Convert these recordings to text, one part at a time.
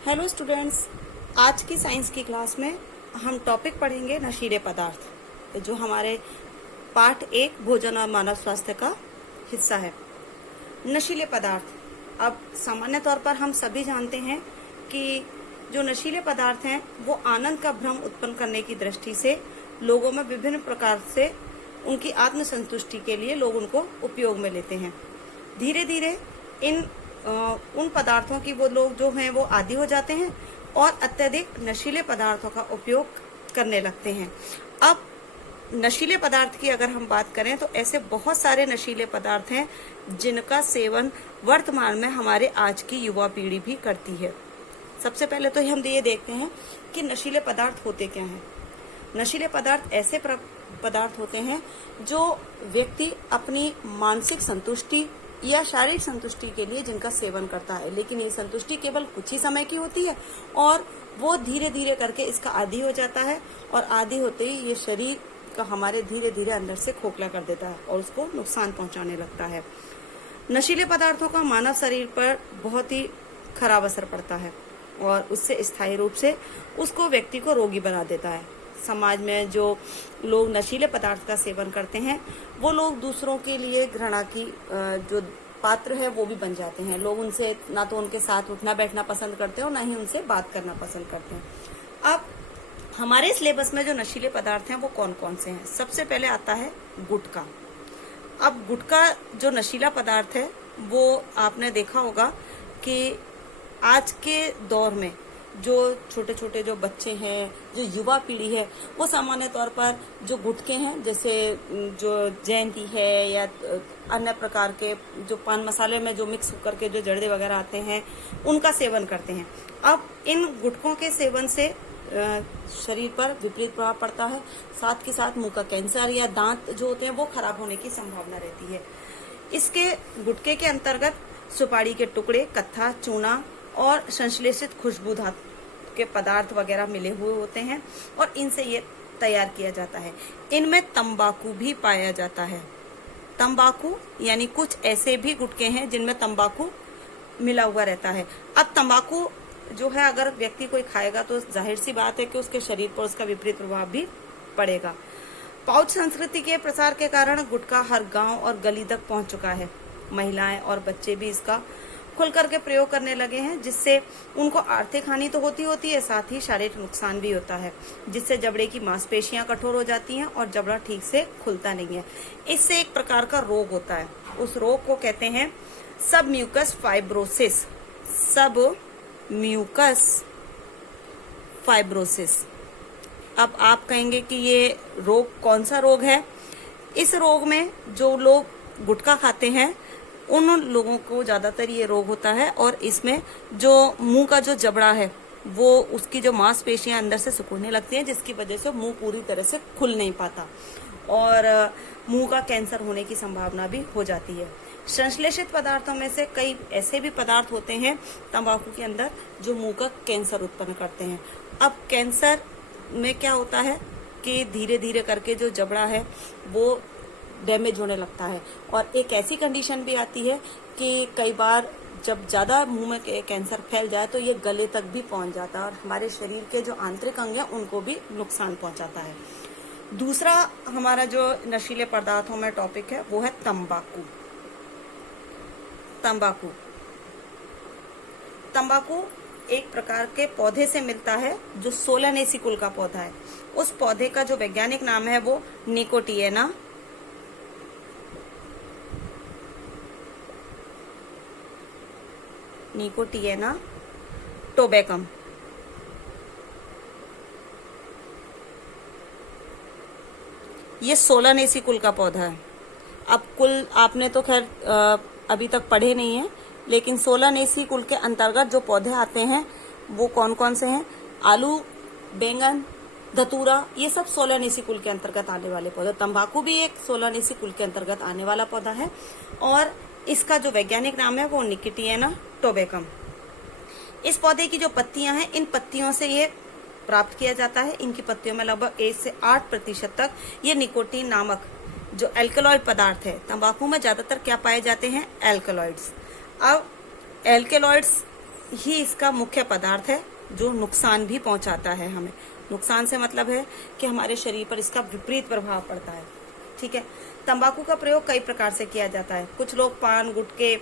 Hello students, आज की science की क्लास में हम टॉपिक पढ़ेंगे नशीले पदार्थ, जो हमारे पार्ट 1 भोजन और मानव स्वास्थ्य का हिस्सा है। नशीले पदार्थ, अब सामान्य तौर पर हम सभी जानते हैं कि जो नशीले पदार्थ हैं वो आनंद का भ्रम उत्पन्न करने की दृष्टि से लोगों में विभिन्न प्रकार से उनकी आत्मसंतुष्टि के लिए लोग उनको उपयोग में लेते हैं। धीरे धीरे उन पदार्थों की वो लोग जो हैं वो आदी हो जाते हैं और अत्यधिक नशीले पदार्थों का उपयोग करने लगते हैं। अब नशीले पदार्थ की अगर हम बात करें तो ऐसे बहुत सारे नशीले पदार्थ हैं जिनका सेवन वर्तमान में हमारे आज की युवा पीढ़ी भी करती है। सबसे पहले तो हम ये देखते हैं कि नशीले पदार्थ होते क्या हैं। नशीले पदार्थ ऐसे पदार्थ होते हैं जो व्यक्ति अपनी मानसिक संतुष्टि या शारीरिक संतुष्टि के लिए जिनका सेवन करता है, लेकिन ये संतुष्टि केवल कुछ ही समय की होती है और वो धीरे धीरे करके इसका आदी हो जाता है और आदी होते ही ये शरीर का हमारे धीरे धीरे अंदर से खोखला कर देता है और उसको नुकसान पहुंचाने लगता है। नशीले पदार्थों का मानव शरीर पर बहुत ही खराब असर पड़ता है और उससे स्थायी रूप से उसको व्यक्ति को रोगी बना देता है। समाज में जो लोग नशीले पदार्थ का सेवन करते हैं वो लोग दूसरों के लिए घृणा की जो पात्र है वो भी बन जाते हैं। लोग उनसे ना तो उनके साथ उठना बैठना पसंद करते हैं और ना ही उनसे बात करना पसंद करते हैं। अब हमारे सिलेबस में जो नशीले पदार्थ हैं वो कौन कौन से हैं? सबसे पहले आता है गुटखा। अब गुटखा जो नशीला पदार्थ है वो आपने देखा होगा कि आज के दौर में जो छोटे छोटे जो बच्चे हैं, जो युवा पीढ़ी है, वो सामान्य तौर पर जो गुटखे हैं जैसे जो जयंती है या अन्य प्रकार के जो पान मसाले में जो मिक्स होकर के जो जर्दे वगैरह आते हैं उनका सेवन करते हैं। अब इन गुटखों के सेवन से शरीर पर विपरीत प्रभाव पड़ता है, साथ के साथ मुंह का कैंसर या दांत जो होते हैं वो खराब होने की संभावना रहती है। इसके गुटखे के अंतर्गत सुपारी के टुकड़े, कत्था, चूना और संश्लेषित खुशबूदार के पदार्थ वगैरह मिले हुए होते हैं और इनसे ये तैयार किया जाता है। इनमें तंबाकू भी पाया जाता है। तंबाकू यानी कुछ ऐसे भी गुटखे हैं जिनमें तंबाकू मिला हुआ रहता है। अब तंबाकू जो है अगर व्यक्ति कोई खाएगा तो जाहिर सी बात है कि उसके शरीर पर उसका विपरीत प्रभाव भी पड़ेगा। पाउच संस्कृति के प्रसार के कारण गुटखा हर गांव और गली तक पहुंच चुका है। महिलाएं और बच्चे भी इसका खुल करके प्रयोग करने लगे हैं, जिससे उनको आर्थिक हानि तो होती है, साथ ही शारीरिक नुकसान भी होता है, जिससे जबड़े की मांसपेशियां कठोर हो जाती हैं और जबड़ा ठीक से खुलता नहीं है। इससे एक प्रकार का रोग होता है, उस रोग को कहते हैं सब म्यूकस फाइब्रोसिस। सब म्यूकस फाइब्रोसिस। अब आप कहेंगे कि ये रोग कौन सा रोग है? इस रोग में जो लोग गुटखा खाते हैं उन लोगों को ज्यादातर ये रोग होता है और इसमें जो मुंह का जो जबड़ा है वो उसकी जो मांसपेशियां अंदर से सिकुड़ने लगती हैं, जिसकी वजह से मुंह पूरी तरह से खुल नहीं पाता और मुंह का कैंसर होने की संभावना भी हो जाती है। संश्लेषित पदार्थों में से कई ऐसे भी पदार्थ होते हैं तंबाकू के अंदर जो मुंह का कैंसर उत्पन्न करते हैं। अब कैंसर में क्या होता है कि धीरे धीरे करके जो जबड़ा है वो डैमेज होने लगता है और एक ऐसी कंडीशन भी आती है कि कई बार जब ज्यादा मुंह में कैंसर फैल जाए तो ये गले तक भी पहुंच जाता है और हमारे शरीर के जो आंतरिक अंग हैं उनको भी नुकसान पहुंचाता है। दूसरा हमारा जो नशीले पदार्थों में टॉपिक है वो है तंबाकू। तंबाकू एक प्रकार के पौधे से मिलता है जो सोलानेसी कुल का पौधा है। उस पौधे का जो वैज्ञानिक नाम है वो निकोटिएना टोबैकम। ये सोलानेसी कुल का पौधा है। अब कुल आपने तो खैर अभी तक पढ़े नहीं है, लेकिन सोलानेसी कुल के अंतर्गत जो पौधे आते हैं वो कौन कौन से हैं? आलू, बैंगन, धतूरा, ये सब सोलानेसी कुल के अंतर्गत आने वाले पौधे। तंबाकू भी एक सोलानेसी कुल के अंतर्गत आने वाला पौधा है और इसका जो वैज्ञानिक नाम है वो निकोटिएना टोबैकम। इस पौधे की जो पत्तियां हैं, इन पत्तियों से ये प्राप्त किया जाता है। इनकी पत्तियों में लगभग 1 से 8% तक ये निकोटीन नामक जो एल्कलॉइड पदार्थ है। तंबाकू में ज्यादातर क्या पाए जाते हैं? एल्कलॉइड्स। अब एल्कलॉइड्स ही इसका मुख्य पदार्थ है जो नुकसान भी पहुंचाता है हमें। नुकसान से मतलब है कि हमारे शरीर पर इसका विपरीत प्रभाव पड़ता है। ठीक है। तंबाकू का प्रयोग कई प्रकार से किया जाता है। कुछ लोग पान गुटके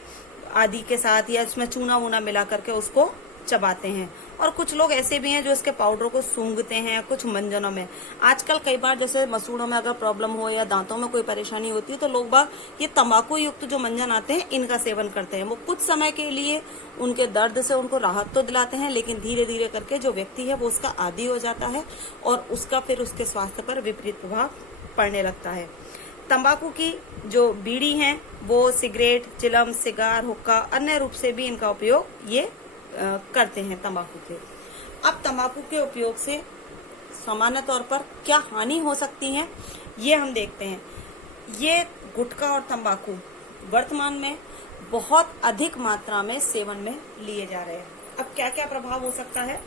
आदि के साथ या इसमें चूना वूना मिला करके उसको चबाते हैं, और कुछ लोग ऐसे भी हैं जो इसके पाउडर को सूंघते हैं कुछ मंजनों में। आजकल कई बार जैसे मसूड़ों में अगर प्रॉब्लम हो या दांतों में कोई परेशानी होती है तो लोग बाग ये तंबाकू युक्त जो मंजन आते हैं इनका सेवन करते हैं। वो कुछ समय के लिए उनके दर्द से उनको राहत तो दिलाते हैं, लेकिन धीरे धीरे करके जो व्यक्ति है वो उसका आदी हो जाता है और उसका फिर उसके स्वास्थ्य पर विपरीत प्रभाव पड़ने लगता है। तंबाकू की जो बीड़ी है वो सिगरेट, चिलम, सिगार, हुक्का अन्य रूप से भी इनका उपयोग ये करते हैं तंबाकू के। अब तंबाकू के उपयोग से सामान्य तौर पर क्या हानि हो सकती है ये हम देखते हैं। ये गुटखा और तंबाकू वर्तमान में बहुत अधिक मात्रा में सेवन में लिए जा रहे हैं। अब क्या क्या प्रभाव हो सकता है?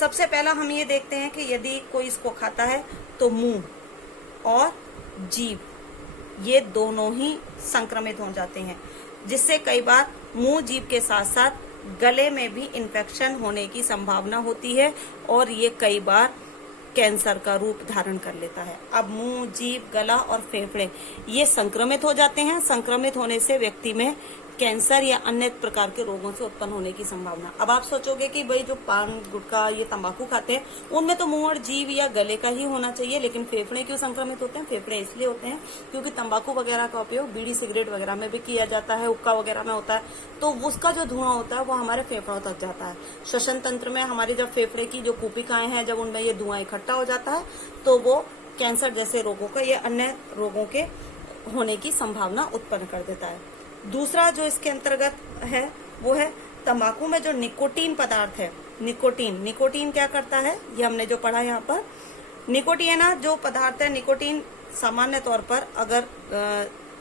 सबसे पहला हम ये देखते हैं कि यदि कोई इसको खाता है तो मुंह और जीभ ये दोनों ही संक्रमित हो जाते हैं, जिससे कई बार मुंह जीभ के साथ साथ गले में भी इन्फेक्शन होने की संभावना होती है और ये कई बार कैंसर का रूप धारण कर लेता है। अब मुंह, जीभ, गला और फेफड़े ये संक्रमित हो जाते हैं। संक्रमित होने से व्यक्ति में कैंसर या अन्य प्रकार के रोगों से उत्पन्न होने की संभावना। अब आप सोचोगे कि भाई जो पान गुटखा ये तंबाकू खाते हैं उनमें तो मुंह और जीभ या गले का ही होना चाहिए, लेकिन फेफड़े क्यों संक्रमित होते हैं? फेफड़े इसलिए होते हैं क्योंकि तंबाकू वगैरह का उपयोग बीड़ी सिगरेट वगैरह में भी किया जाता है, हुक्का वगैरह में होता है, तो उसका जो धुआं होता है वो हमारे फेफड़ों तक जाता है। श्वसन तंत्र में हमारे जब फेफड़े की जो कूपिकाएं हैं जब उनमें ये धुआं इकट्ठा हो जाता है तो वो कैंसर जैसे रोगों का या अन्य रोगों के होने की संभावना उत्पन्न कर देता है। दूसरा जो इसके अंतर्गत है वो है तंबाकू में जो निकोटीन पदार्थ है। निकोटीन क्या करता है ये हमने जो पढ़ा यहाँ पर। निकोटीन जो पदार्थ है, निकोटीन सामान्य तौर पर अगर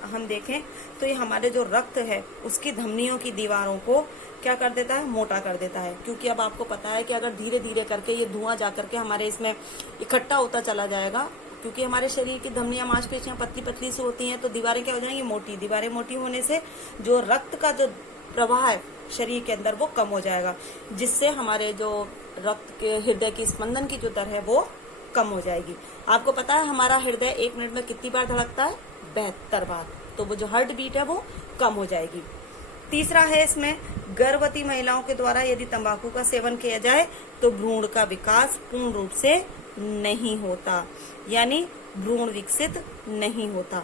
हम देखें तो ये हमारे जो रक्त है उसकी धमनियों की दीवारों को क्या कर देता है? मोटा कर देता है। क्योंकि अब आपको पता है कि अगर धीरे धीरे करके ये धुआं जा करके हमारे इसमें इकट्ठा होता चला जाएगा, क्योंकि हमारे शरीर की धमनियां मांसपेशियां पतली पतली से होती हैं तो दीवारें क्या हो जाएंगी? मोटी। दीवारें मोटी होने से जो रक्त का जो प्रवाह है शरीर के अंदर वो कम हो जाएगा, जिससे हमारे जो रक्त के हृदय की स्पंदन की जो दर है वो कम हो जाएगी। आपको पता है हमारा हृदय 1 मिनट में कितनी बार धड़कता है? 72 बार। तो वो जो हार्ट बीट है वो कम हो जाएगी। तीसरा है इसमें गर्भवती महिलाओं के द्वारा यदि तंबाकू का सेवन किया जाए तो भ्रूण का विकास पूर्ण रूप से नहीं होता, यानी भ्रूण विकसित नहीं होता।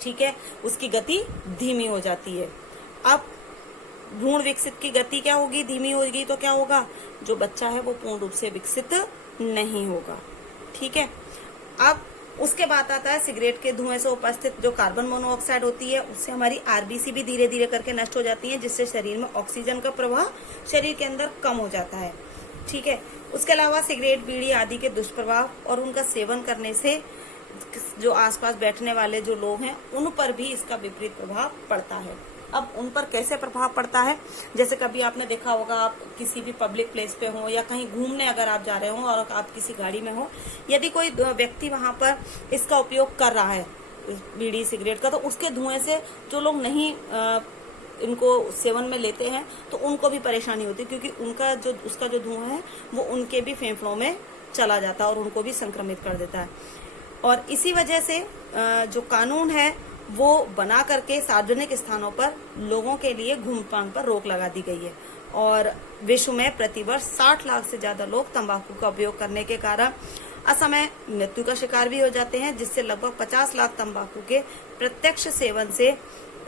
ठीक है, उसकी गति धीमी हो जाती है। अब भ्रूण विकसित की गति क्या होगी? धीमी होगी तो क्या होगा? जो बच्चा है वो पूर्ण रूप से विकसित नहीं होगा। ठीक है। अब उसके बाद आता है सिगरेट के धुएं से उपस्थित जो कार्बन मोनोऑक्साइड होती है, उससे हमारी आरबीसी भी धीरे धीरे करके नष्ट हो जाती है, जिससे शरीर में ऑक्सीजन का प्रवाह शरीर के अंदर कम हो जाता है। ठीक है। उसके अलावा सिगरेट, बीड़ी आदि के दुष्प्रभाव और उनका सेवन करने से जो आसपास बैठने वाले जो लोग हैं उन पर भी इसका विपरीत प्रभाव पड़ता है। अब उन पर कैसे प्रभाव पड़ता है? जैसे कभी आपने देखा होगा, आप किसी भी पब्लिक प्लेस पे हो या कहीं घूमने अगर आप जा रहे हो और आप किसी गाड़ी में हो, यदि कोई व्यक्ति वहां पर इसका उपयोग कर रहा है बीड़ी सिगरेट का, तो उसके धुएं से जो लोग नहीं इनको सेवन में लेते हैं तो उनको भी परेशानी होती है, क्योंकि उसका जो धुआं है वो उनके भी फेफड़ों में चला जाता है और उनको भी संक्रमित कर देता है। और इसी वजह से जो कानून है वो बना करके सार्वजनिक स्थानों पर लोगों के लिए धूम्रपान पर रोक लगा दी गई है, और विश्व में प्रतिवर्ष 60 लाख से ज्यादा लोग तंबाकू का उपयोग करने के कारण असमय मृत्यु का शिकार भी हो जाते हैं, जिससे लगभग 50 लाख तंबाकू के प्रत्यक्ष सेवन से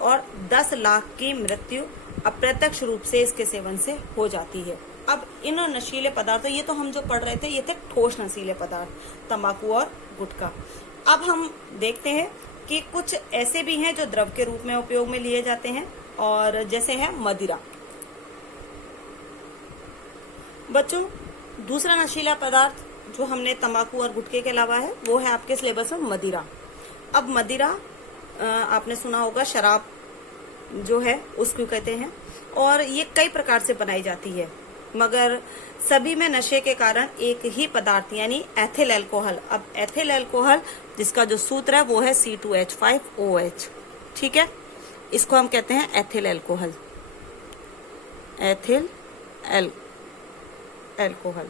और 10 लाख की मृत्यु अप्रत्यक्ष रूप से इसके सेवन से हो जाती है। अब इन नशीले पदार्थों, ये तो हम जो पढ़ रहे थे ये थे ठोस नशीले पदार्थ, तंबाकू और गुटखा। अब हम देखते हैं कि कुछ ऐसे भी हैं जो द्रव के रूप में उपयोग में लिए जाते हैं, और जैसे है मदिरा। बच्चों, दूसरा नशीला पदार्थ जो हमने तंबाकू और गुटखे के अलावा है वो है आपके सिलेबस में मदिरा। अब मदिरा आपने सुना होगा, शराब जो है उसको कहते हैं, और ये कई प्रकार से बनाई जाती है, मगर सभी में नशे के कारण एक ही पदार्थ यानी एथिल अल्कोहल। अब एथिल अल्कोहल जिसका जो सूत्र है वो है C2H5OH। ठीक है, इसको हम कहते हैं एथिल अल्कोहल। Ethyl alcohol.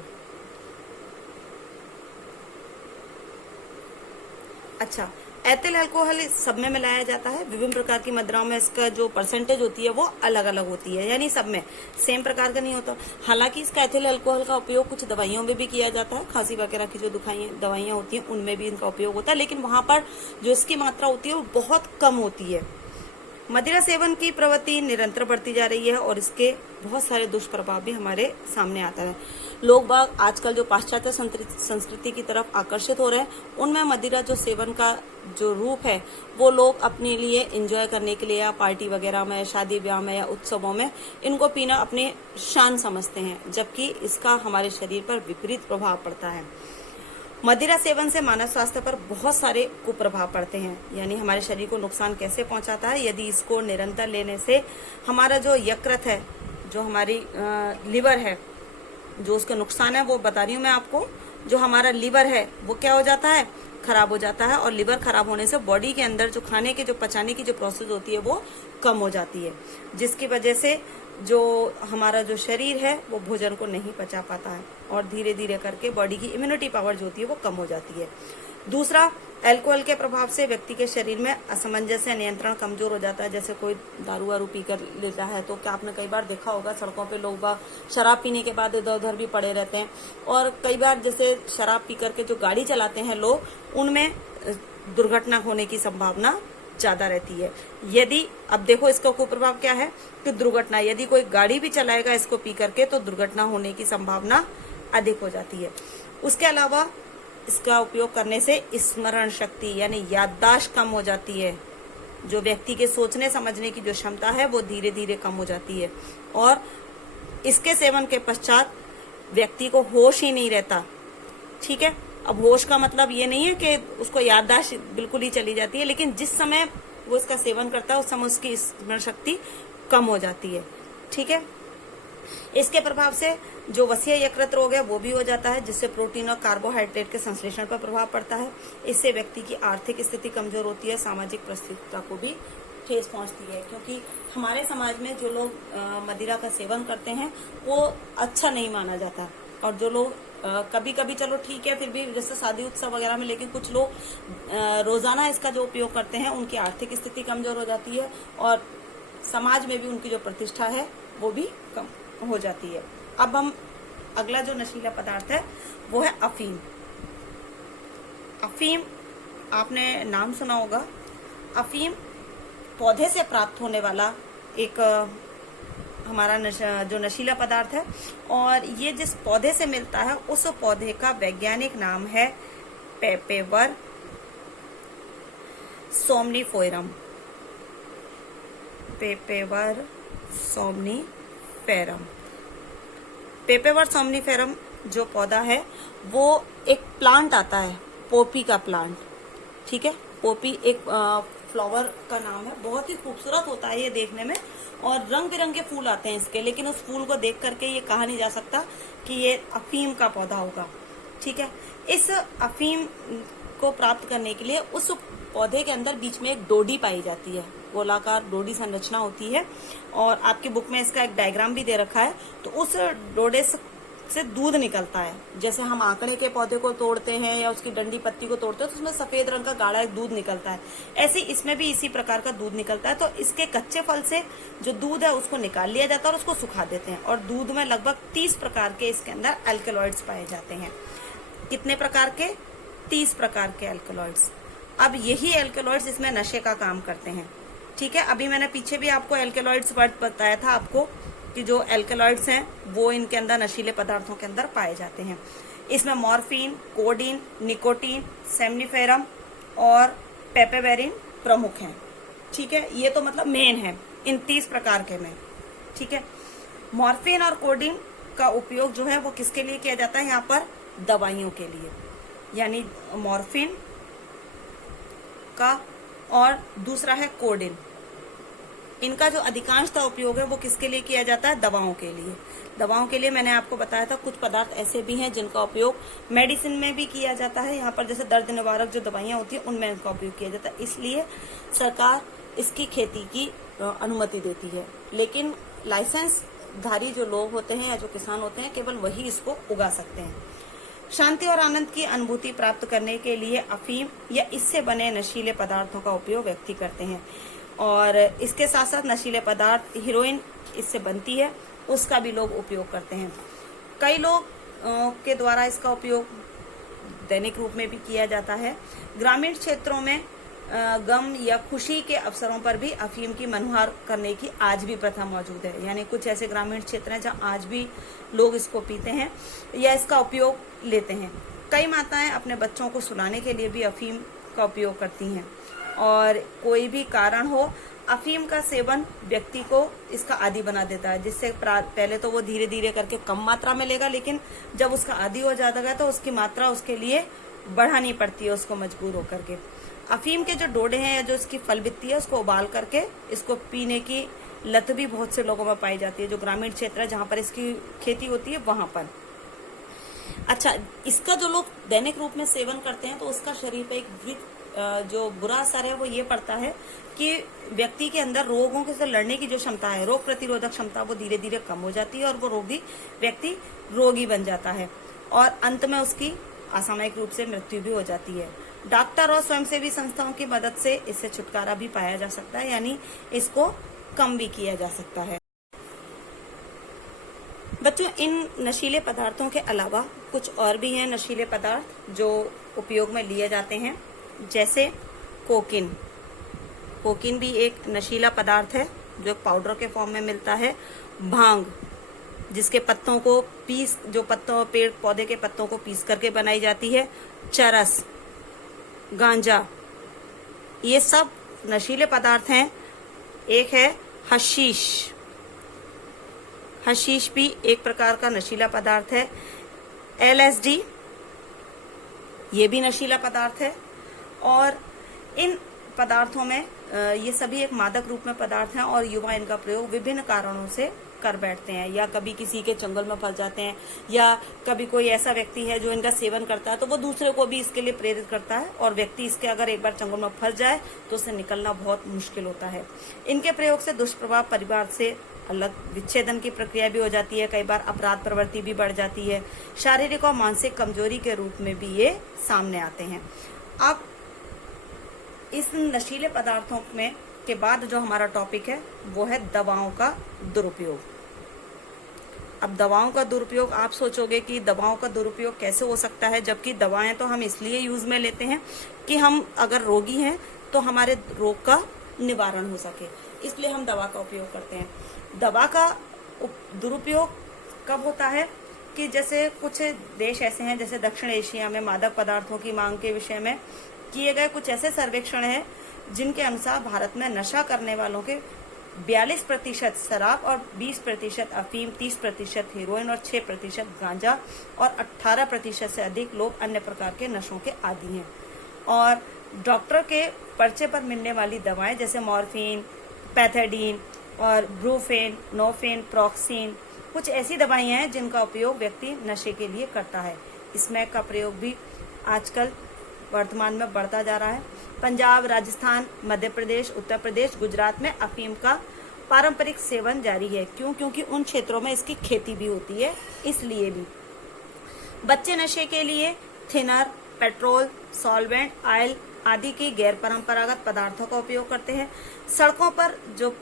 अच्छा, एथिल अल्कोहल सब में मिलाया जाता है। विभिन्न प्रकार की मदिराओं में इसका जो परसेंटेज होती है वो अलग अलग होती है, यानी सब में सेम प्रकार का नहीं होता। हालांकि इसका एथिल अल्कोहल का उपयोग कुछ दवाइयों में भी किया जाता है, खांसी वगैरह की जो दवाइयां होती हैं उनमें भी इनका उपयोग होता है, लेकिन वहां पर जो इसकी मात्रा होती है वो बहुत कम होती है। मदिरा सेवन की प्रवृत्ति निरंतर बढ़ती जा रही है और इसके बहुत सारे दुष्प्रभाव भी हमारे सामने आता है। लोग बाग आजकल जो पाश्चात्य संस्कृति की तरफ आकर्षित हो रहे हैं, उनमें मदिरा जो सेवन का जो रूप है वो लोग अपने लिए एंजॉय करने के लिए या पार्टी वगैरह में, शादी ब्याह में या उत्सवों में इनको पीना अपने शान समझते हैं, जबकि इसका हमारे शरीर पर विपरीत प्रभाव पड़ता है। मदिरा सेवन से मानव स्वास्थ्य पर बहुत सारे कुप्रभाव पड़ते हैं, यानी हमारे शरीर को नुकसान कैसे पहुंचाता है। यदि इसको निरंतर लेने से हमारा जो यकृत है, जो हमारी लिवर है, जो उसका नुकसान है वो बता रही हूँ मैं आपको। जो हमारा लिवर है वो क्या हो जाता है, खराब हो जाता है, और लिवर खराब होने से बॉडी के अंदर जो खाने के जो पचाने की जो प्रोसेस होती है वो कम हो जाती है, जिसकी वजह से जो हमारा जो शरीर है वो भोजन को नहीं पचा पाता है और धीरे धीरे करके बॉडी की इम्यूनिटी पावर जो होती है वो कम हो जाती है। दूसरा, अल्कोहल के प्रभाव से व्यक्ति के शरीर में असमंजस्य, नियंत्रण कमजोर हो जाता है। जैसे कोई दारू वारू पीकर लेता है तो क्या आपने कई बार देखा होगा सड़कों पे लोग शराब पीने के बाद इधर उधर भी पड़े रहते हैं, और कई बार जैसे शराब पी करके जो गाड़ी चलाते हैं लोग, उनमें दुर्घटना होने की संभावना ज्यादा रहती है। यदि अब देखो इसका कुप्रभाव क्या है कि दुर्घटना, यदि कोई गाड़ी भी चलाएगा इसको पी करके तो दुर्घटना होने की संभावना अधिक हो जाती है। उसके अलावा इसका उपयोग करने से स्मरण शक्ति यानी याददाश्त कम हो जाती है। जो व्यक्ति के सोचने समझने की जो क्षमता है वो धीरे धीरे कम हो जाती है, और इसके सेवन के पश्चात व्यक्ति को होश ही नहीं रहता। ठीक है, अब होश का मतलब ये नहीं है कि उसको याददाश्त बिल्कुल ही चली जाती है, लेकिन जिस समय वो इसका सेवन करता है उस समय उसकी स्मरण शक्ति कम हो जाती है। ठीक है, इसके प्रभाव से जो वसीय यकृत रोग है वो भी हो जाता है, जिससे प्रोटीन और कार्बोहाइड्रेट के संश्लेषण पर प्रभाव पड़ता है। इससे व्यक्ति की आर्थिक स्थिति कमजोर होती है, सामाजिक परिस्थितियों को भी ठेस पहुंचती है, क्योंकि हमारे समाज में जो लोग मदिरा का सेवन करते हैं वो अच्छा नहीं माना जाता, और जो लोग कभी कभी चलो ठीक है फिर भी जैसे शादी उत्सव वगैरह में, लेकिन कुछ लोग रोजाना इसका जो उपयोग करते हैं उनकी आर्थिक स्थिति कमजोर हो जाती है और समाज में भी उनकी जो प्रतिष्ठा है वो भी कम हो जाती है। अब हम अगला जो नशीला पदार्थ है वो है अफीम। अफीम आपने नाम सुना होगा। अफीम पौधे से प्राप्त होने वाला एक हमारा जो नशीला पदार्थ है, और ये जिस पौधे से मिलता है उस पौधे का वैज्ञानिक नाम है पेपेवर सोमनीफेरम। पेपेवर सोमनीफेरम। पेपेवर सोमनीफेरम जो पौधा है वो एक प्लांट आता है, पोपी का प्लांट। ठीक है, पोपी एक फ्लावर का नाम है, बहुत ही खूबसूरत होता है ये देखने में, और रंग बिरंगे फूल आते हैं इसके, लेकिन उस फूल को देख करके ये कहा नहीं जा सकता कि ये अफीम का पौधा होगा। ठीक है, इस अफीम को प्राप्त करने के लिए उस पौधे के अंदर बीच में एक डोडी पाई जाती है, गोलाकार डोडी संरचना होती है, और आपकी बुक में इसका एक डायग्राम भी दे रखा है। तो उस डोडे से दूध निकलता है। जैसे हम आंकड़े के पौधे को तोड़ते हैं या उसकी डंडी पत्ती को तोड़ते हैं तो उसमें सफेद रंग का गाढ़ा एक दूध निकलता है, ऐसे इसमें भी इसी प्रकार का दूध निकलता है। तो इसके कच्चे फल से जो दूध है उसको निकाल लिया जाता है और उसको सुखा देते हैं, और दूध में लगभग 30 प्रकार के इसके अंदर एल्कलॉइड्स पाए जाते हैं। कितने प्रकार के? 30 प्रकार के एल्कलॉइड्स। अब यही एल्कलॉइड्स इसमें नशे का काम करते हैं। ठीक है, अभी मैंने पीछे भी आपको एल्कलॉइड्स वर्ड बताया था आपको कि जो एल्कलॉइड्स हैं वो इनके अंदर नशीले पदार्थों के अंदर पाए जाते हैं। इसमें मॉर्फिन, कोडीन, निकोटीन, सेमनीफेरम और पेपेवेरिन प्रमुख हैं। ठीक है, ये तो मतलब मेन है इन 30 प्रकार के में। ठीक है, मॉर्फिन और कोडीन का उपयोग जो है वो किसके लिए किया जाता है यहाँ पर? दवाइयों के लिए, यानी मॉर्फिन का और दूसरा है कोडीन। इनका जो अधिकांशतः उपयोग है वो किसके लिए किया जाता है? दवाओं के लिए। दवाओं के लिए मैंने आपको बताया था कुछ पदार्थ ऐसे भी हैं जिनका उपयोग मेडिसिन में भी किया जाता है। यहाँ पर जैसे दर्द निवारक जो दवाइयाँ होती हैं उनमें इनका उपयोग किया जाता है, इसलिए सरकार इसकी खेती की अनुमति देती है। लेकिन लाइसेंस धारी जो लोग होते हैं या जो किसान होते हैं, केवल वही इसको उगा सकते हैं। शांति और आनंद की अनुभूति प्राप्त करने के लिए अफीम या इससे बने नशीले पदार्थों का उपयोग व्यक्ति करते हैं। और इसके साथ साथ नशीले पदार्थ हीरोइन इससे बनती है, उसका भी लोग उपयोग करते हैं। कई लोग के द्वारा इसका उपयोग दैनिक रूप में भी किया जाता है। ग्रामीण क्षेत्रों में गम या खुशी के अवसरों पर भी अफीम की मनुहार करने की आज भी प्रथा मौजूद है। यानी कुछ ऐसे ग्रामीण क्षेत्र हैं जहां आज भी लोग इसको पीते हैं या इसका उपयोग लेते हैं। कई माताएं अपने बच्चों को सुलाने के लिए भी अफीम का उपयोग करती हैं। और कोई भी कारण हो, अफीम का सेवन व्यक्ति को इसका आदी बना देता है, जिससे पहले तो वो धीरे धीरे करके कम मात्रा में लेगा, लेकिन जब उसका आदी हो जाता है तो उसकी मात्रा उसके लिए बढ़ानी पड़ती है उसको मजबूर होकर के। अफीम के जो डोडे हैं या जो इसकी फल बित्ती है उसको उबाल करके इसको पीने की लत भी बहुत से लोगों में पाई जाती है, जो ग्रामीण क्षेत्र है जहां पर इसकी खेती होती है वहां पर। अच्छा, इसका जो लोग दैनिक रूप में सेवन करते हैं तो उसका शरीर पे एक जो बुरा असर है वो ये पड़ता है कि व्यक्ति के अंदर रोगों के साथ लड़ने की जो क्षमता है, रोग प्रतिरोधक क्षमता, वो धीरे धीरे कम हो जाती है और वो व्यक्ति रोगी बन जाता है और अंत में उसकी असामयिक रूप से मृत्यु भी हो जाती है। डॉक्टर और स्वयंसेवी संस्थाओं की मदद से इससे छुटकारा भी पाया जा सकता है, यानी इसको कम भी किया जा सकता है। बच्चों, इन नशीले पदार्थों के अलावा कुछ और भी हैं नशीले पदार्थ जो उपयोग में लिए जाते हैं, जैसे कोकीन। कोकीन भी एक नशीला पदार्थ है जो पाउडर के फॉर्म में मिलता है। भांग, जिसके पत्तों को पेड़ पौधे के पत्तों को पीस करके बनाई जाती है। चरस, गांजा, ये सब नशीले पदार्थ हैं। एक है हशीश। हशीश भी एक प्रकार का नशीला पदार्थ है। LSD, ये भी नशीला पदार्थ है। और इन पदार्थों में ये सभी एक मादक रूप में पदार्थ हैं और युवा इनका प्रयोग विभिन्न कारणों से कर बैठते हैं, या कभी किसी के चंगुल में फंस जाते हैं, या कभी कोई ऐसा व्यक्ति है जो इनका सेवन करता है तो वो दूसरे को भी इसके लिए प्रेरित करता है और व्यक्ति इसके अगर एक बार चंगुल में फंस जाए तो उससे निकलना बहुत मुश्किल होता है। इनके प्रयोग से दुष्प्रभाव परिवार से अलग विच्छेदन की प्रक्रिया भी हो जाती है। कई बार अपराध प्रवृत्ति भी बढ़ जाती है। शारीरिक और मानसिक कमजोरी के रूप में भी ये सामने आते हैं। अब इस नशीले पदार्थों में के बाद जो हमारा टॉपिक है वो है दवाओं का दुरुपयोग। अब दवाओं का दुरुपयोग, आप सोचोगे कि दवाओं का दुरुपयोग कैसे हो सकता है, जबकि दवाएं तो हम इसलिए यूज में लेते हैं कि हम अगर रोगी हैं तो हमारे रोग का निवारण हो सके, इसलिए हम दवा का उपयोग करते हैं। दवा का दुरुपयोग कब होता है कि जैसे कुछ देश ऐसे हैं, जैसे दक्षिण एशिया में मादक पदार्थों की मांग के विषय में किए गए कुछ ऐसे सर्वेक्षण हैं जिनके अनुसार भारत में नशा करने वालों के 42% शराब और 20% अफीम, 30% हीरोइन और 6% गांजा और 18% से अधिक लोग अन्य प्रकार के नशों के आदी हैं। और डॉक्टर के पर्चे पर मिलने वाली दवाएं जैसे मॉर्फिन, पैथेडीन और ब्रूफेन, नोफेन, प्रॉक्सिन, कुछ ऐसी दवाइयां हैं जिनका उपयोग व्यक्ति नशे के लिए करता है। स्मैक का प्रयोग भी आजकल वर्तमान में बढ़ता जा रहा है। पंजाब, राजस्थान, मध्य प्रदेश, उत्तर प्रदेश, गुजरात में अफीम का पारंपरिक सेवन जारी है। क्यों? क्योंकि उन क्षेत्रों में इसकी खेती भी होती है, इसलिए भी। बच्चे नशे के लिए थिनर, पेट्रोल, सॉल्वेंट, ऑयल आदि की गैर परंपरागत पदार्थों का उपयोग करते हैं। सड़कों पर जो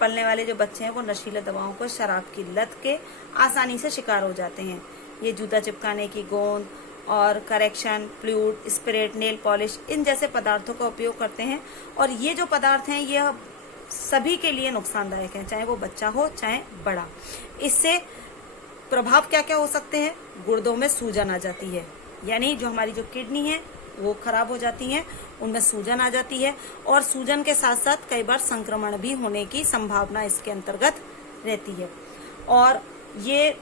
पलने वाले जो बच्चे हैं वो नशीले दवाओं को, शराब की लत के आसानी से शिकार हो जाते हैं। ये जूता चिपकाने की गोंद और correction fluid, spread, nail polish, इन जैसे पदार्थों का उपयोग करते हैं। और ये जो पदार्थ हैं ये सभी के लिए नुकसानदायक हैं, चाहे वो बच्चा हो चाहे बड़ा। इससे प्रभाव क्या क्या हो सकते हैं? गुर्दों में सूजन आ जाती है, यानी जो हमारी जो किडनी है वो खराब हो जाती हैं, उनमें सूजन आ जाती है। और सूजन के साथ साथ कई बार संक्रमण भी होने की संभावना इसके अंतर्गत रहती है। और ये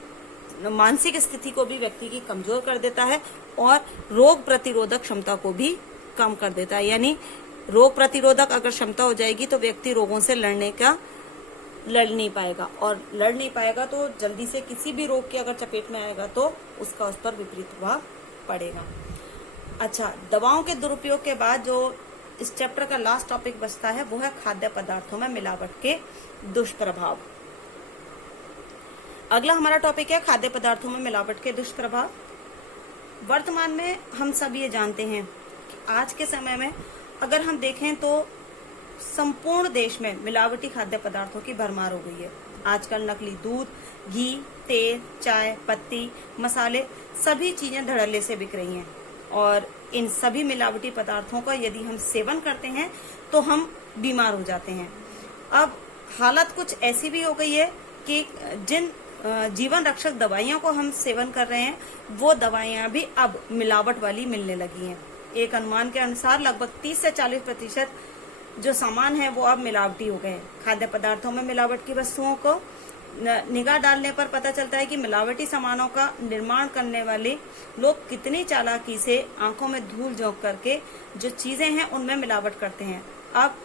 मानसिक स्थिति को भी व्यक्ति की कमजोर कर देता है और रोग प्रतिरोधक क्षमता को भी कम कर देता है। यानी रोग प्रतिरोधक अगर क्षमता हो जाएगी तो व्यक्ति रोगों से लड़ नहीं पाएगा, और लड़ नहीं पाएगा तो जल्दी से किसी भी रोग की अगर चपेट में आएगा तो उसका उस पर विपरीत प्रभाव पड़ेगा। अच्छा, दवाओं के दुरुपयोग के बाद जो इस चैप्टर का लास्ट टॉपिक बचता है वो है खाद्य पदार्थों में मिलावट के दुष्प्रभाव। अगला हमारा टॉपिक है खाद्य पदार्थों में मिलावट के दुष्प्रभाव। वर्तमान में हम सब ये जानते हैं कि आज के समय में अगर हम देखें तो संपूर्ण देश में मिलावटी खाद्य पदार्थों की भरमार हो गई है। आजकल नकली दूध, घी, तेल, चाय पत्ती, मसाले सभी चीजें धड़ल्ले से बिक रही हैं और इन सभी मिलावटी पदार्थों का यदि हम सेवन करते हैं तो हम बीमार हो जाते हैं। अब हालत कुछ ऐसी भी हो गई है कि जिन जीवन रक्षक दवाइयों को हम सेवन कर रहे हैं वो दवाइयां भी अब मिलावट वाली मिलने लगी हैं। एक अनुमान के अनुसार लगभग 30 से 40% जो सामान है वो अब मिलावटी हो गए हैं। खाद्य पदार्थों में मिलावट की वस्तुओं को निगाह डालने पर पता चलता है कि मिलावटी सामानों का निर्माण करने वाले लोग कितनी चालाकी से आंखों में धूल झोंक करके जो चीजें हैं उनमें मिलावट करते हैं। अब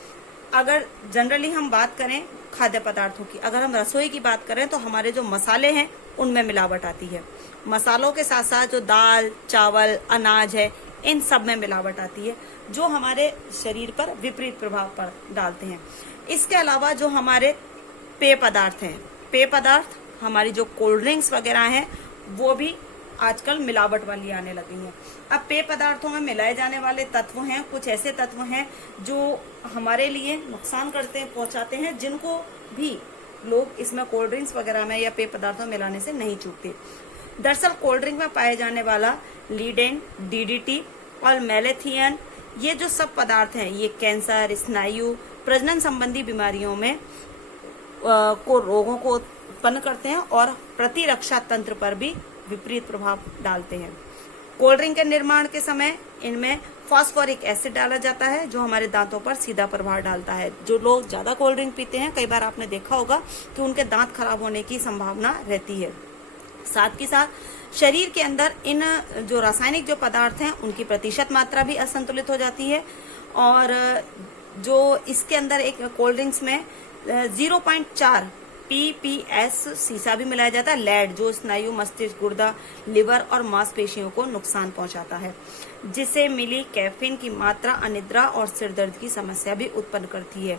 अगर जनरली हम बात करें खाद्य पदार्थों की, अगर हम रसोई की बात करें तो हमारे जो मसाले हैं उनमें मिलावट आती है। मसालों के साथ साथ जो दाल, चावल, अनाज है इन सब में मिलावट आती है जो हमारे शरीर पर विपरीत प्रभाव पर डालते हैं। इसके अलावा जो हमारे पेय पदार्थ हैं, पेय पदार्थ हमारी जो कोल्ड ड्रिंक्स वगैरह हैं वो भी आजकल मिलावट वाली आने लगी हैं। अब पेय पदार्थों में मिलाए जाने वाले तत्व हैं, कुछ ऐसे तत्व हैं जो हमारे लिए नुकसान पहुंचाते हैं, जिनको भी लोग इसमें कोल्ड ड्रिंक्स वगैरह में या पेय पदार्थों में मिलाने से नहीं चूकते। दरअसल कोल्ड ड्रिंक में पाए जाने वाला लीडेन, डीडीटी और मेलेथियन, ये जो सब पदार्थ हैं ये कैंसर, स्नायु, प्रजनन संबंधी बीमारियों में रोगों को उत्पन्न करते हैं और प्रतिरक्षा तंत्र पर भी विपरीत प्रभाव डालते हैं। कोल्ड ड्रिंक के निर्माण के समय इनमें फास्फोरिक एसिड डाला जाता है जो हमारे दांतों पर सीधा प्रभाव डालता है। जो लोग ज्यादा कोल्ड ड्रिंक पीते हैं कई बार आपने देखा होगा कि उनके दांत खराब होने की संभावना रहती है। साथ ही साथ शरीर के अंदर इन जो रासायनिक जो पदार्थ हैं उनकी प्रतिशत मात्रा भी असंतुलित हो जाती है और जो इसके अंदर एक कोल्ड ड्रिंक्स में 0.4 ppS सीसा भी मिलाया जाता है, लेड, जो स्नायु, मस्तिष्क, गुर्दा, लिवर और मांसपेशियों को नुकसान पहुंचाता है, जिससे मिली कैफीन की मात्रा अनिद्रा और सिरदर्द की समस्या भी उत्पन्न करती है।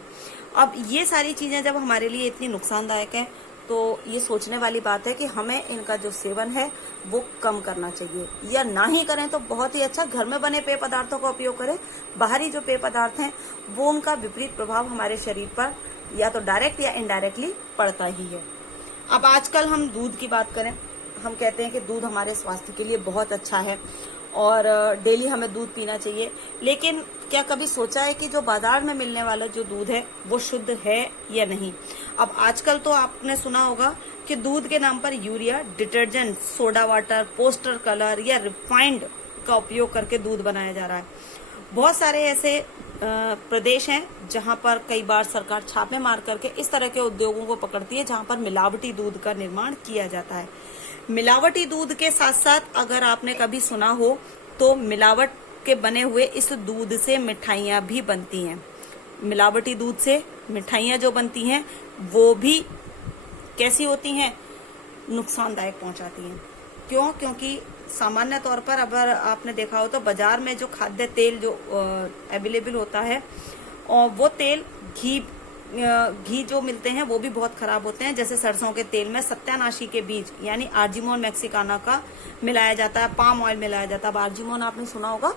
अब ये सारी चीजें जब हमारे लिए इतनी नुकसानदायक हैं तो ये सोचने वाली बात है कि हमें इनका जो सेवन है वो कम करना चाहिए, या ना ही करें तो बहुत ही अच्छा घर में बने पेय पदार्थों का उपयोग करें। बाहरी जो पेय पदार्थ हैं वो उनका विपरीत प्रभाव हमारे शरीर पर या तो डायरेक्ट या इनडायरेक्टली पड़ता ही है। अब आजकल हम दूध की बात करें, हम कहते हैं कि दूध हमारे स्वास्थ्य के लिए बहुत अच्छा है और डेली हमें दूध पीना चाहिए, लेकिन क्या कभी सोचा है कि जो बाजार में मिलने वाला जो दूध है वो शुद्ध है या नहीं। अब आजकल तो आपने सुना होगा कि दूध के नाम पर urea, detergent, soda water, poster colour या रिफाइंड का उपयोग करके दूध बनाया जा रहा है। बहुत सारे ऐसे प्रदेश हैं जहां पर कई बार सरकार छापे मार करके इस तरह के उद्योगों को पकड़ती है जहां पर मिलावटी दूध का निर्माण किया जाता है। मिलावटी दूध के साथ साथ अगर आपने कभी सुना हो तो मिलावट के बने हुए इस दूध से मिठाइयां भी बनती हैं। मिलावटी दूध से मिठाइयां जो बनती हैं वो भी कैसी होती हैं, नुकसानदायक पहुंचाती हैं। क्यों? क्योंकि सामान्य तौर पर अगर आपने देखा हो तो बाजार में जो खाद्य तेल जो अवेलेबल होता है और वो तेल घी जो मिलते हैं वो भी बहुत खराब होते हैं। जैसे सरसों के तेल में सत्यानाशी के बीज यानी आर्जिमोन मैक्सिकाना का मिलाया जाता है, पाम ऑयल मिलाया जाता है। अब आर्जिमोन आपने सुना होगा,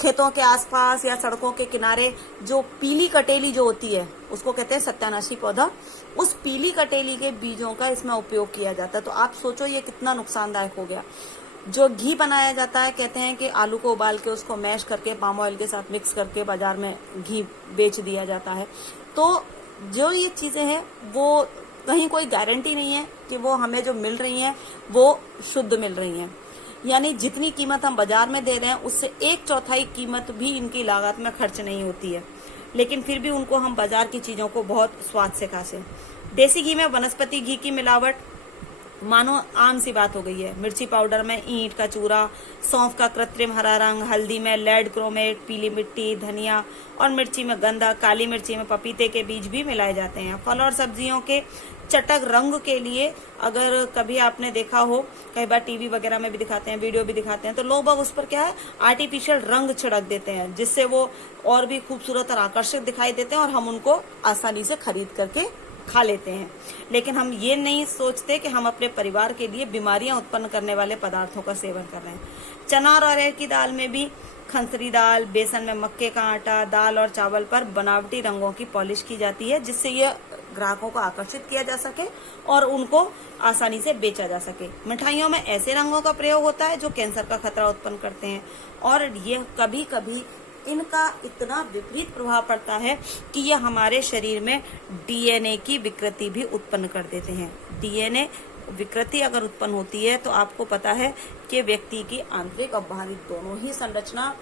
खेतों के आसपास या सड़कों के किनारे जो पीली कटेली जो होती है उसको कहते हैं सत्यानाशी पौधा, उस पीली कटेली के बीजों का इसमें उपयोग किया जाता है। तो आप सोचो ये कितना नुकसानदायक हो गया। जो घी बनाया जाता है, कहते हैं कि आलू को उबाल के उसको मैश करके पाम ऑयल के साथ मिक्स करके बाजार में घी बेच दिया जाता है। तो जो ये चीजें हैं वो कहीं कोई गारंटी नहीं है कि वो हमें जो मिल रही हैं वो शुद्ध मिल रही हैं। यानी जितनी कीमत हम बाजार में दे रहे हैं उससे 1/4 कीमत भी इनकी लागत में खर्च नहीं होती है, लेकिन फिर भी उनको हम बाजार की चीजों को बहुत स्वाद से खाते। देसी घी में वनस्पति घी की मिलावट मानो आम सी बात हो गई है। मिर्ची पाउडर में ईंट का चूरा, सौंफ का कृत्रिम हरा रंग, हल्दी में लेड क्रोमेट, पीली मिट्टी, धनिया और मिर्ची में गंधक, काली मिर्ची में पपीते के बीज भी मिलाए जाते हैं। फल और सब्जियों के चटक रंग के लिए अगर कभी आपने देखा हो, कई बार टीवी वगैरह में भी दिखाते हैं, वीडियो भी दिखाते हैं, तो लोग उस पर क्या है आर्टिफिशियल रंग छिड़क देते हैं जिससे वो और भी खूबसूरत और आकर्षक दिखाई देते हैं और हम उनको आसानी से खरीद करके खा लेते हैं, लेकिन हम ये नहीं सोचते कि हम अपने परिवार के लिए बीमारियां उत्पन्न करने वाले पदार्थों का सेवन कर रहे हैं। चना और अरहर की दाल में भी खंसरी दाल, बेसन में मक्के का आटा, दाल और चावल पर बनावटी रंगों की पॉलिश की जाती है, जिससे ये ग्राहकों को आकर्षित किया जा सके और उनको आसानी से बेचा जा सके। मिठाइयों में ऐसे रंगों का प्रयोग होता है जो कैंसर का खतरा उत्पन्न करते हैं, और ये कभी कभी इनका इतना विपरीत प्रभाव पड़ता है कि ये हमारे शरीर में डीएनए की विकृति भी उत्पन्न कर देते हैं। डीएनए विकृति अगर उत्पन्न होती है तो आपको पता है कि व्यक्ति की आंतरिक और बाहरी दोनों ही संरचना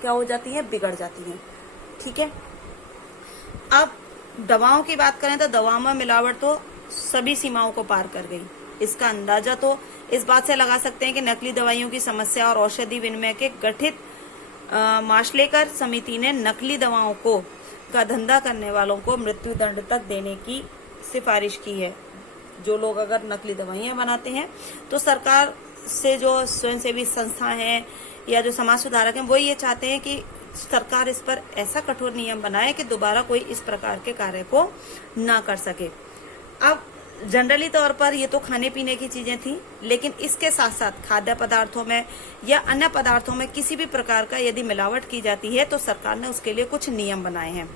क्या हो जाती है, बिगड़ जाती है। ठीक है, अब दवाओं की बात करें तो दवाओं में मिलावट तो सभी सीमाओं को पार कर गई। इसका अंदाजा तो इस बात से लगा सकते हैं कि नकली दवाइयों की समस्या और औषधि विनिमय के गठित माशलेकर समिति ने नकली दवाओं को का धंधा करने वालों को मृत्यु दंड तक देने की सिफारिश की है। जो लोग अगर नकली दवाइयां बनाते हैं तो सरकार से जो स्वयंसेवी संस्था हैं या जो समाज सुधारक हैं वो ये चाहते हैं कि सरकार इस पर ऐसा कठोर नियम बनाए कि दोबारा कोई इस प्रकार के कार्य को ना कर सके। अब जनरली तौर पर ये तो खाने पीने की चीजें थी, लेकिन इसके साथ साथ खाद्य पदार्थों में या अन्य पदार्थों में किसी भी प्रकार का यदि मिलावट की जाती है तो सरकार ने उसके लिए कुछ नियम बनाए हैं।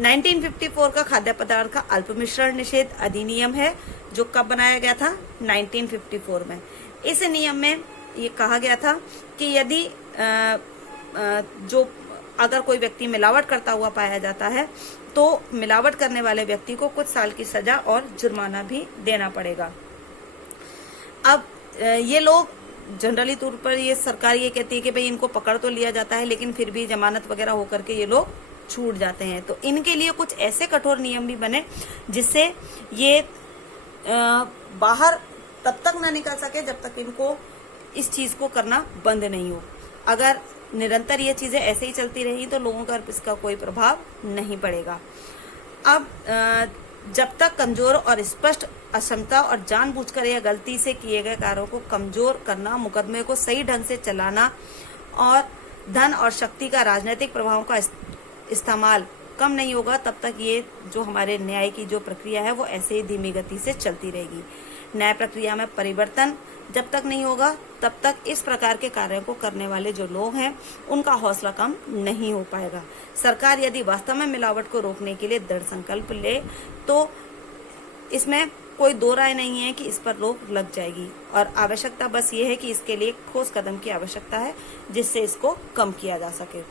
1954 का खाद्य पदार्थ का अल्प मिश्रण निषेध अधिनियम है, जो कब बनाया गया था? 1954 में। इस नियम में ये कहा गया था कि यदि जो अगर कोई व्यक्ति मिलावट करता हुआ पाया जाता है तो मिलावट करने वाले व्यक्ति को कुछ साल की सजा और जुर्माना भी देना पड़ेगा। अब ये लोग जनरली तौर पर ये सरकार ये कहती है कि भाई इनको पकड़ तो लिया जाता है, लेकिन फिर भी जमानत वगैरह होकर के ये लोग छूट जाते हैं। तो इनके लिए कुछ ऐसे कठोर नियम भी बने जिससे ये बाहर तब तक ना निकल सके जब तक इनको इस चीज को करना बंद नहीं हो। अगर निरंतर ये चीजें ऐसे ही चलती रही तो लोगों का इसका कोई प्रभाव नहीं पड़ेगा। अब जब तक कमजोर और स्पष्ट अक्षमता और जानबूझकर या गलती से किए गए कार्यों को कमजोर करना, मुकदमे को सही ढंग से चलाना और धन और शक्ति का राजनीतिक प्रभाव का इस्तेमाल कम नहीं होगा, तब तक ये जो हमारे न्याय की जो प्रक्रिया है वो ऐसे ही धीमी गति से चलती रहेगी। न्याय प्रक्रिया में परिवर्तन जब तक नहीं होगा तब तक इस प्रकार के कार्यों को करने वाले जो लोग हैं उनका हौसला कम नहीं हो पाएगा। सरकार यदि वास्तव में मिलावट को रोकने के लिए दृढ़ संकल्प ले तो इसमें कोई दो राय नहीं है कि इस पर रोक लग जाएगी, और आवश्यकता बस ये है कि इसके लिए ठोस कदम की आवश्यकता है जिससे इसको कम किया जा सके।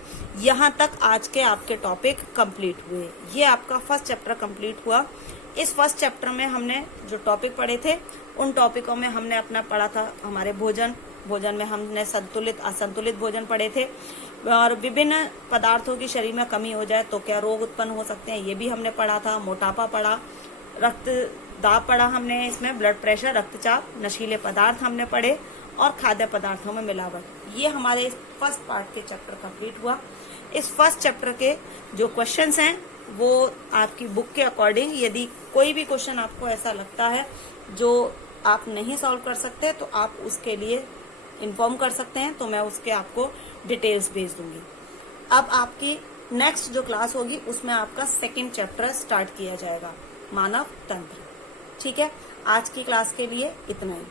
यहाँ तक आज के आपके टॉपिक कंप्लीट हुए। ये आपका फर्स्ट चैप्टर कंप्लीट हुआ। इस फर्स्ट चैप्टर में हमने जो टॉपिक पढ़े थे उन टॉपिकों में हमने अपना पढ़ा था हमारे भोजन में हमने संतुलित असंतुलित भोजन पढ़े थे, और विभिन्न पदार्थों की शरीर में कमी हो जाए तो क्या रोग उत्पन्न हो सकते हैं ये भी हमने पढ़ा था। मोटापा पढ़ा, रक्तदाब पढ़ा हमने, इसमें ब्लड प्रेशर, रक्तचाप, नशीले पदार्थ हमने पढ़े और खाद्य पदार्थों में मिलावट। ये हमारे इस फर्स्ट पार्ट के चैप्टर कंप्लीट हुआ। इस फर्स्ट चैप्टर के जो क्वेश्चंस हैं वो आपकी बुक के अकॉर्डिंग, यदि कोई भी क्वेश्चन आपको ऐसा लगता है जो आप नहीं सॉल्व कर सकते तो आप उसके लिए इन्फॉर्म कर सकते हैं, तो मैं उसके आपको डिटेल्स भेज दूंगी। अब आपकी नेक्स्ट जो क्लास होगी उसमें आपका सेकंड चैप्टर स्टार्ट किया जाएगा, मानव तंत्र। ठीक है, आज की क्लास के लिए इतना ही।